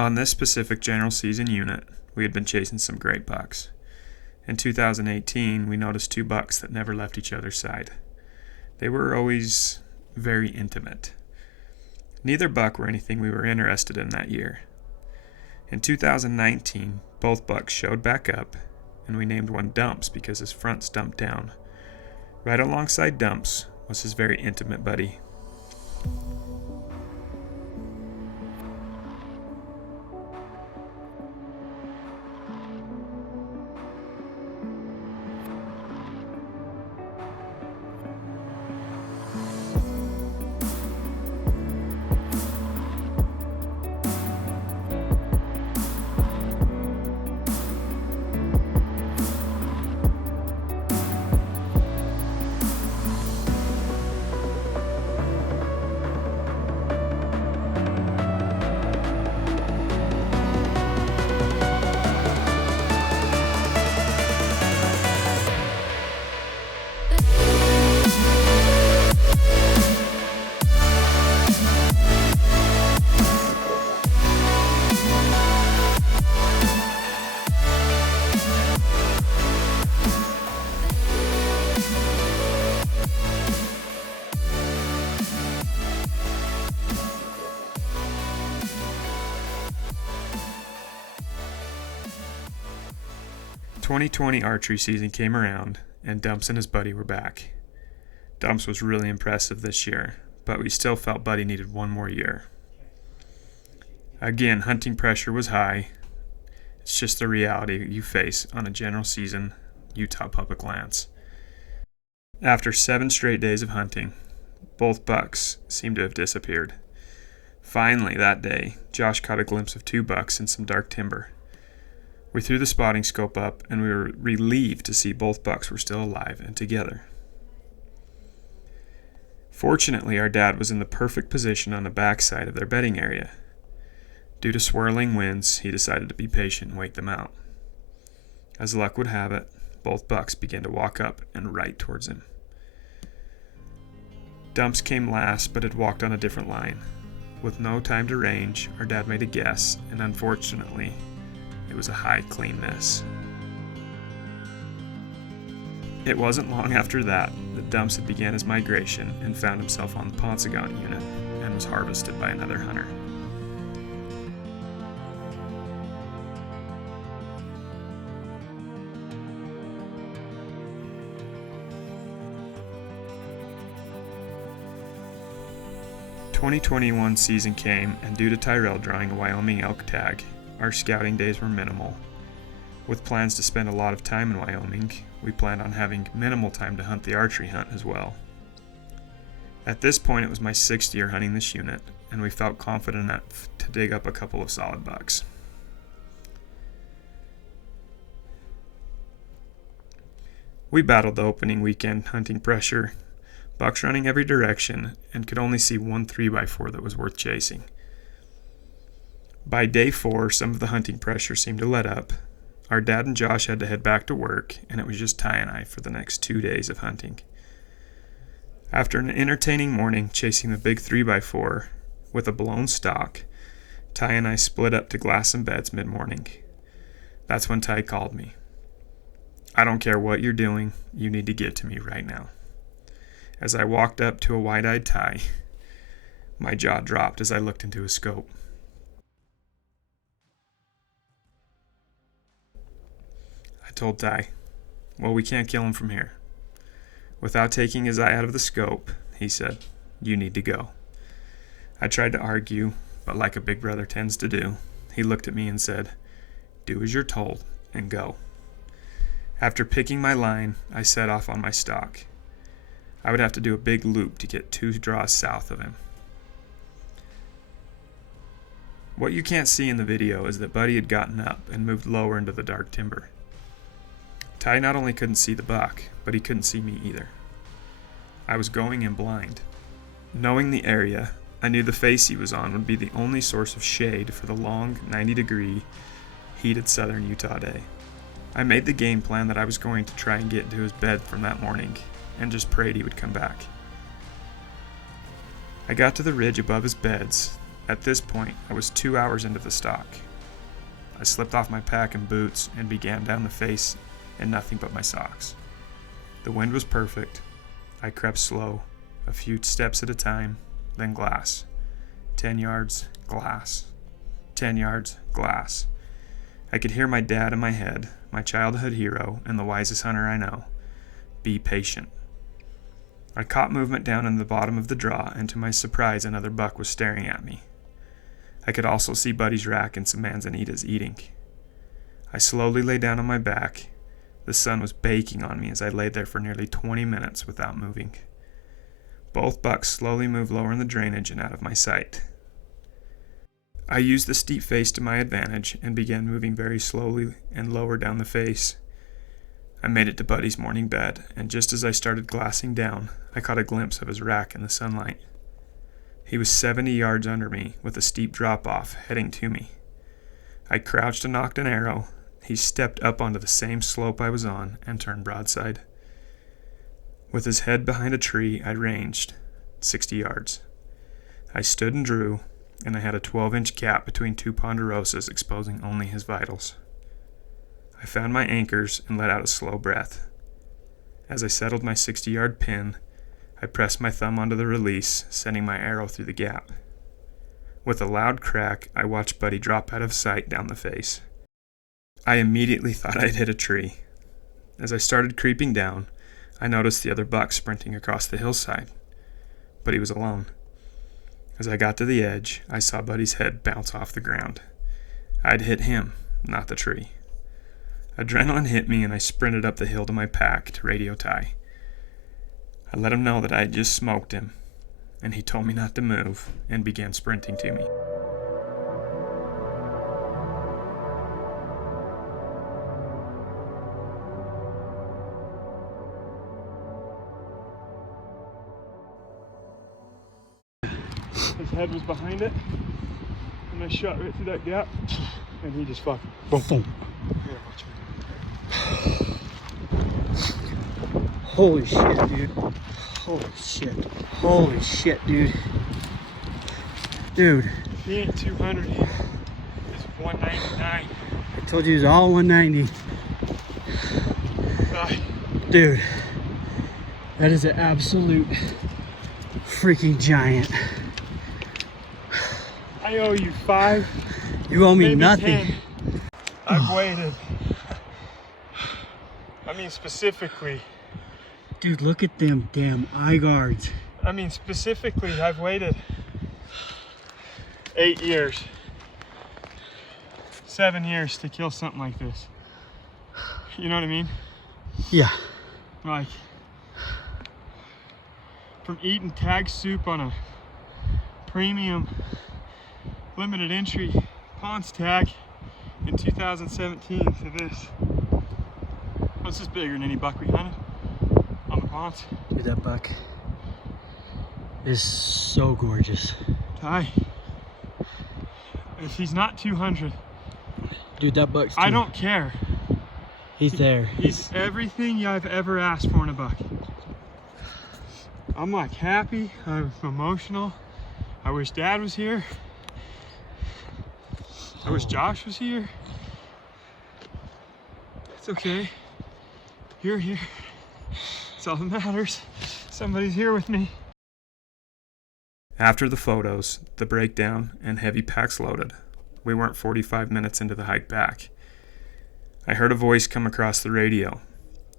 On this specific general season unit, we had been chasing some great bucks. In 2018, we noticed two bucks that never left each other's side. They were always very intimate. Neither buck were anything we were interested in that year. In 2019, both bucks showed back up, and we named one Dumps because his front stumped down. Right alongside Dumps was his very intimate buddy. The 2020 archery season came around, and Dumps and his buddy were back. Dumps was really impressive this year, but we still felt Buddy needed one more year. Again, hunting pressure was high. It's just the reality you face on a general season Utah public lands. After 7 straight days of hunting, both bucks seemed to have disappeared. Finally, that day, Josh caught a glimpse of 2 bucks in some dark timber. We threw the spotting scope up, and we were relieved to see both bucks were still alive and together. Fortunately, our dad was in the perfect position on the backside of their bedding area. Due to swirling winds, he decided to be patient and wait them out. As luck would have it, both bucks began to walk up and right towards him. Dumps came last, but had walked on a different line. With no time to range, our dad made a guess, and unfortunately, it was a high, clean miss. It wasn't long after that Dumps had began his migration and found himself on the Ponsagon unit and was harvested by another hunter. The 2021 season came, and due to Tyrell drawing a Wyoming elk tag, our scouting days were minimal. With plans to spend a lot of time in Wyoming, we planned on having minimal time to hunt the archery hunt as well. At this point, it was my 6th year hunting this unit, and we felt confident enough to dig up a couple of solid bucks. We battled the opening weekend hunting pressure, bucks running every direction, and could only see one 3x4 that was worth chasing. By day 4, some of the hunting pressure seemed to let up. Our dad and Josh had to head back to work, and it was just Ty and I for the next 2 days of hunting. After an entertaining morning chasing the big 3x4 with a blown stock, Ty and I split up to glass some beds mid-morning. That's when Ty called me. "I don't care what you're doing, you need to get to me right now." As I walked up to a wide-eyed Ty, my jaw dropped as I looked into his scope. I told Ty, "Well, we can't kill him from here." Without taking his eye out of the scope, he said, "You need to go." I tried to argue, but like a big brother tends to do, he looked at me and said, "Do as you're told and go." After picking my line, I set off on my stalk. I would have to do a big loop to get 2 draws south of him. What you can't see in the video is that Buddy had gotten up and moved lower into the dark timber. Ty not only couldn't see the buck, but he couldn't see me either. I was going in blind. Knowing the area, I knew the face he was on would be the only source of shade for the long 90-degree heated southern Utah day. I made the game plan that I was going to try and get into his bed from that morning and just prayed he would come back. I got to the ridge above his beds At this point, I was 2 hours into the stalk. I slipped off my pack and boots and began down the face in nothing but my socks. The wind was perfect. I crept slow, a few steps at a time, then glass. 10 yards, glass. 10 yards, glass. I could hear my dad in my head, my childhood hero and the wisest hunter I know. Be patient. I caught movement down in the bottom of the draw, and to my surprise, another buck was staring at me. I could also see Buddy's rack and some manzanitas eating. I slowly lay down on my back. The sun was baking on me as I lay there for nearly 20 minutes without moving. Both bucks slowly moved lower in the drainage and out of my sight. I used the steep face to my advantage and began moving very slowly and lower down the face. I made it to Buddy's morning bed, and just as I started glassing down, I caught a glimpse of his rack in the sunlight. He was 70 yards under me with a steep drop-off heading to me. I crouched and nocked an arrow. He stepped up onto the same slope I was on and turned broadside. With his head behind a tree, I ranged 60 yards. I stood and drew, and I had a 12-inch gap between two ponderosas exposing only his vitals. I found my anchors and let out a slow breath. As I settled my 60-yard pin, I pressed my thumb onto the release, sending my arrow through the gap. With a loud crack, I watched Buddy drop out of sight down the face. I immediately thought I'd hit a tree. As I started creeping down, I noticed the other buck sprinting across the hillside, but he was alone. As I got to the edge, I saw Buddy's head bounce off the ground. I'd hit him, not the tree. Adrenaline hit me and I sprinted up the hill to my pack to radio Ty. I let him know that I had just smoked him, and he told me not to move and began sprinting to me. His head was behind it, and I shot right through that gap, and he just fucking boom, boom. Here, watch me. Holy shit, dude. Holy shit. Holy shit, dude. Dude. He ain't 200, he's 199. I told you he was all 190. Dude. That is an absolute freaking giant. I owe you 5. You owe me maybe nothing. 10. I've waited. I mean, specifically. Dude, look at them damn eye guards. I mean, specifically, I've waited 8 years, 7 years to kill something like this. You know what I mean? Yeah. Like, from eating tag soup on a premium limited entry ponds tag in 2017 to this. This is bigger than any buck we hunted on the ponds. Dude, that buck is so gorgeous. Ty, if he's not 200, dude, that buck's I don't care. He's there. He's everything I've ever asked for in a buck. I'm like happy, I'm emotional. I wish Dad was here. I wish Josh was here. It's okay. You're here. That's all that matters. Somebody's here with me. After the photos, the breakdown, and heavy packs loaded, we weren't 45 minutes into the hike back. I heard a voice come across the radio.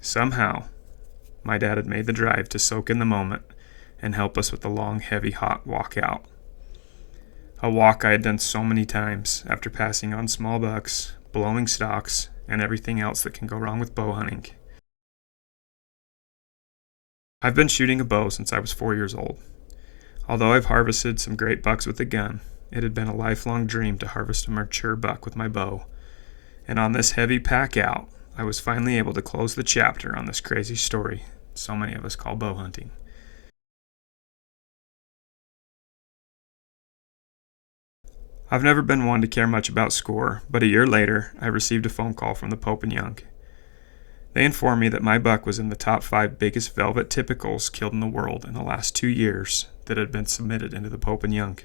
Somehow, my dad had made the drive to soak in the moment and help us with the long, heavy, hot walk out. A walk I had done so many times after passing on small bucks, blowing stalks, and everything else that can go wrong with bow hunting. I've been shooting a bow since I was 4 years old. Although I've harvested some great bucks with a gun, it had been a lifelong dream to harvest a mature buck with my bow. And on this heavy pack out, I was finally able to close the chapter on this crazy story so many of us call bow hunting. I've never been one to care much about score, but a year later, I received a phone call from the Pope and Young. They informed me that my buck was in the top 5 biggest velvet typicals killed in the world in the last 2 years that had been submitted into the Pope and Young.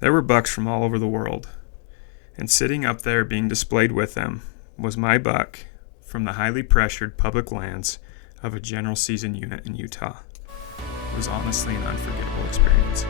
There were bucks from all over the world, and sitting up there being displayed with them was my buck from the highly pressured public lands of a general season unit in Utah. It was honestly an unforgettable experience.